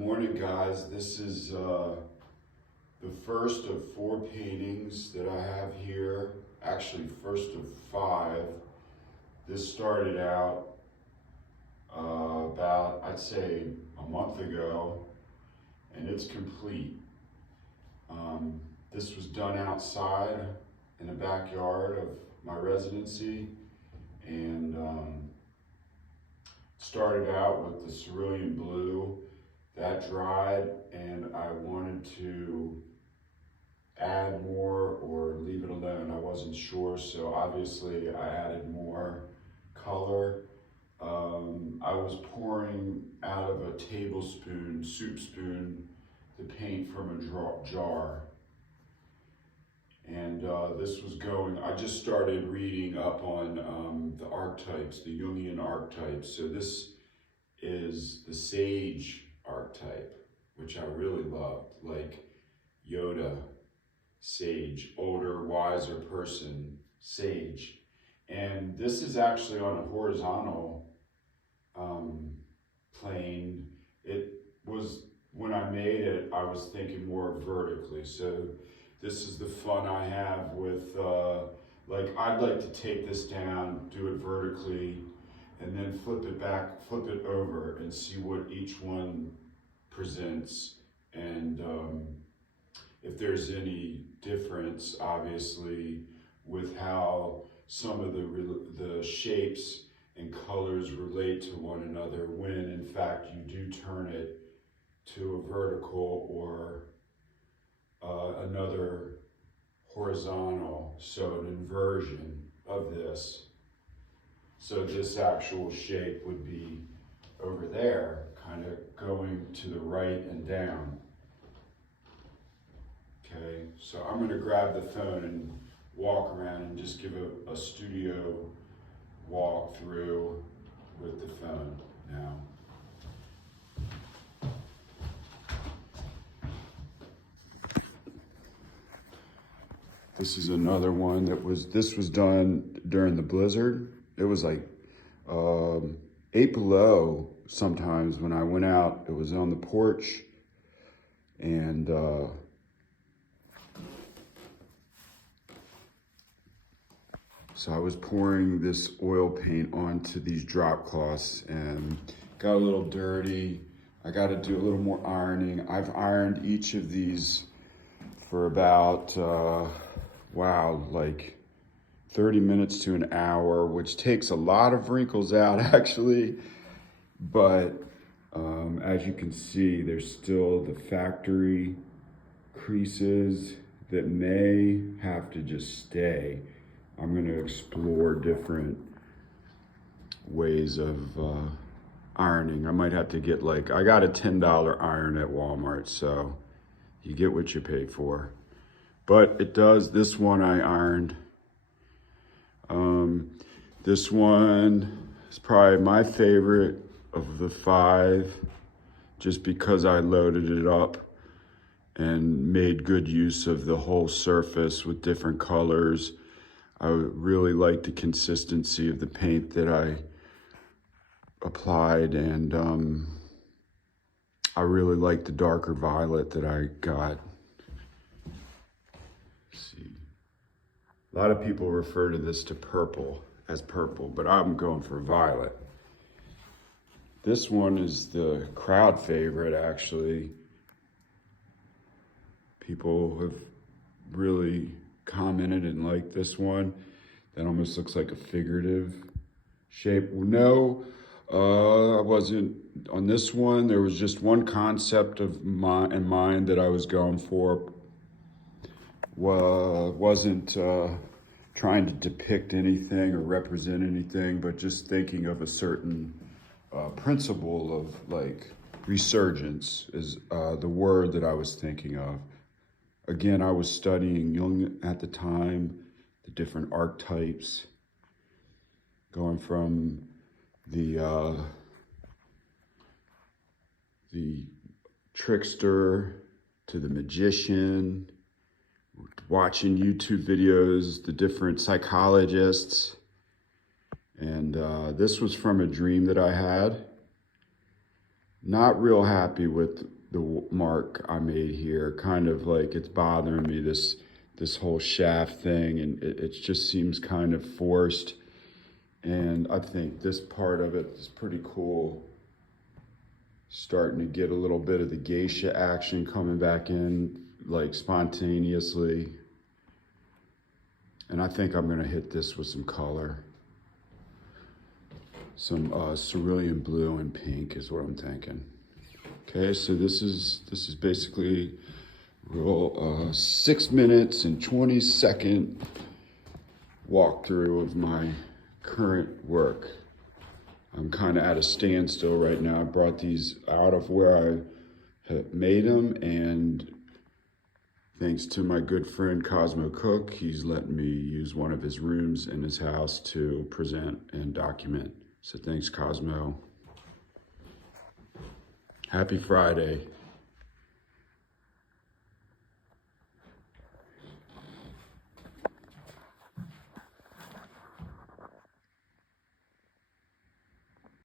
morning, guys. This is the first of 4 paintings that I have here. Actually, first of 5. This started out about, I'd say, a month ago, and it's complete. This was done outside in the backyard of my residency, and started out with the cerulean blue. That dried, and I wanted to add more or leave it alone. I wasn't sure, so obviously I added more color. I was pouring out of a tablespoon, soup spoon, the paint from a jar. And this was going, I just started reading up on the archetypes, the Jungian archetypes. So this is the sage archetype, which I really loved, like Yoda, sage, older, wiser person, sage. And this is actually on a horizontal plane. It was, when I made it, I was thinking more vertically. So this is the fun I have with, like, I'd like to take this down, do it vertically, and then flip it back, flip it over, and see what each one presents. And if there's any difference, obviously, with how some of the shapes and colors relate to one another when, in fact, you do turn it to a vertical or another horizontal, so an inversion of this. So this actual shape would be over there, kind of going to the right and down. Okay, so I'm gonna grab the phone and walk around and just give a studio walk through with the phone now. This is another one this was done during the blizzard. It was like 8 below sometimes when I went out. It was on the porch, and so I was pouring this oil paint onto these drop cloths and got a little dirty. I got to do a little more ironing. I've ironed each of these for about, wow, like 30 minutes to an hour, which takes a lot of wrinkles out actually. But as you can see, there's still the factory creases that may have to just stay. I'm going to explore different ways of ironing. I might have to get, like, I got a $10 iron at Walmart, so you get what you pay for. But it does, this one I ironed. This one is probably my favorite of the 5, just because I loaded it up and made good use of the whole surface with different colors. I really like the consistency of the paint that I applied, and I really like the darker violet that I got. Let's see. A lot of people refer to this as purple, but I'm going for violet. This one is the crowd favorite, actually. People have really commented and liked this one. That almost looks like a figurative shape. No, I wasn't on this one. There was just one concept in mind that I was going for. Wasn't trying to depict anything or represent anything, but just thinking of a certain principle of, like, resurgence is the word that I was thinking of. Again, I was studying Jung at the time, the different archetypes, going from the trickster to the magician, watching YouTube videos, the different psychologists. And this was from a dream that I had. Not real happy with the mark I made here. Kind of like it's bothering me, this whole shaft thing, and it just seems kind of forced. And I think this part of it is pretty cool. Starting to get a little bit of the geisha action coming back in, like spontaneously. And I think I'm gonna hit this with some color. Some cerulean blue and pink is what I'm thinking. Okay, so this is basically real 6 minutes and 20-second walkthrough of my current work. I'm kind of at a standstill right now. I brought these out of where I had made them, and thanks to my good friend Cosmo Cook, he's letting me use one of his rooms in his house to present and document. So thanks, Cosmo. Happy Friday.